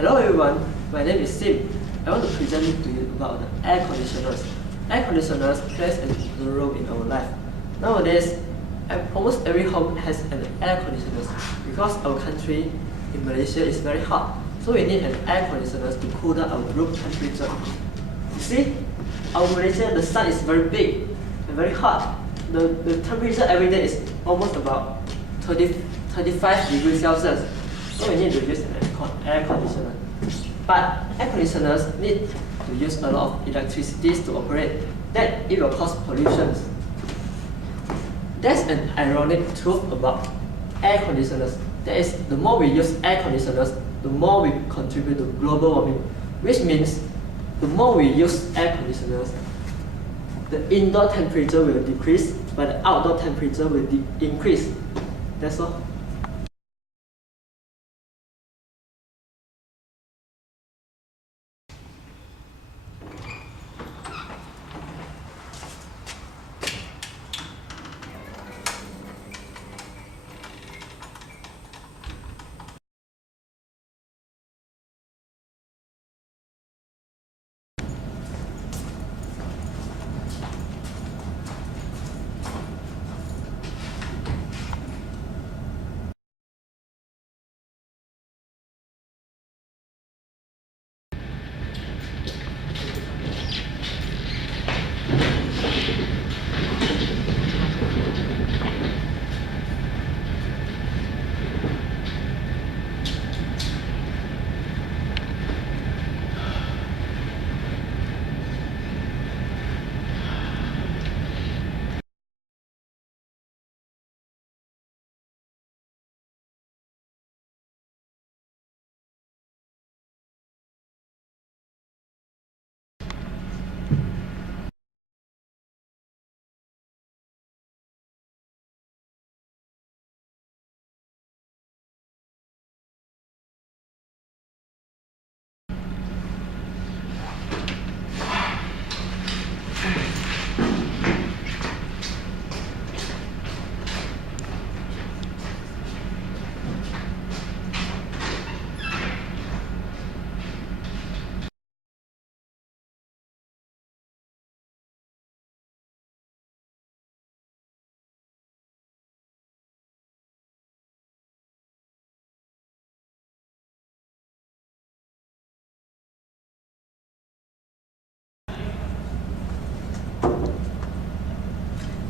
Hello everyone, my name is Sim. I want to present to you about the air conditioners. Air conditioners plays a role in our life. Nowadays, almost every home has an air conditioner because our country in Malaysia is very hot. So we need an air conditioner to cool down our room temperature. You see, our Malaysia, the sun is very big and very hot. The temperature every day is almost about 35 degrees Celsius. So we need to use an air conditioner. But air conditioners need to use a lot of electricity to operate. That it will cause pollution. That's an ironic truth about air conditioners. That is, the more we use air conditioners, the more we contribute to global warming. Which means, the more we use air conditioners, the indoor temperature will decrease, but the outdoor temperature will increase. That's all.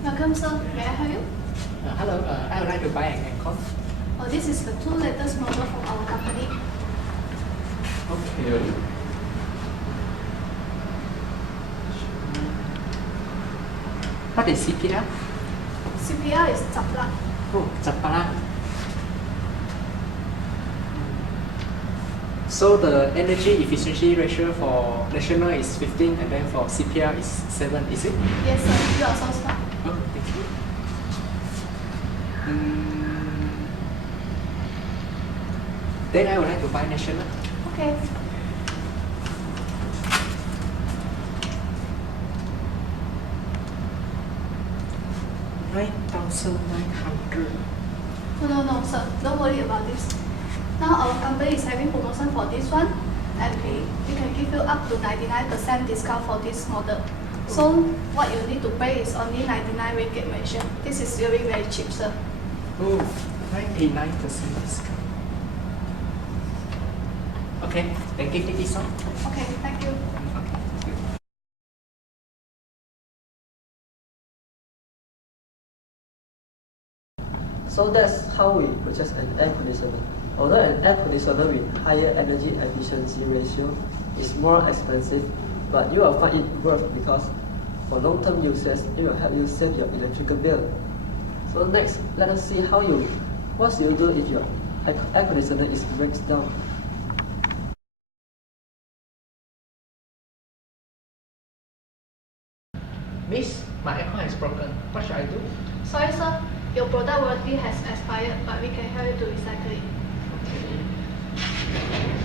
Welcome, sir. May I help you? Hello, I would like to buy an aircon. Oh, this is the two latest model from our company. Okay. What is CPR? CPR is Zapla. Oh, Zapala. So the energy efficiency ratio for national is 15 and then for CPR is 7, is it? Yes, sir. You are so smart. Oh, thank you. Then I would like to buy national. Okay. $9,900. No, sir. Don't worry about this. Now our company is having promotion for this one, and we can give you up to 99% discount for this model. So what you need to pay is only 99 ringgit Malaysian. This is very, very cheap, sir. Oh, 99% discount. Okay, then give me this one. Okay, thank you. So that's how we purchase an air conditioner. Although an air conditioner with higher energy efficiency ratio is more expensive, but you will find it worth because for long-term uses, it will help you save your electrical bill. So next, let us see what you do if your air conditioner breaks down. Miss, my aircon is broken. What should I do? Sorry, sir. Your product warranty has expired, but we can help you to recycle it. Okay.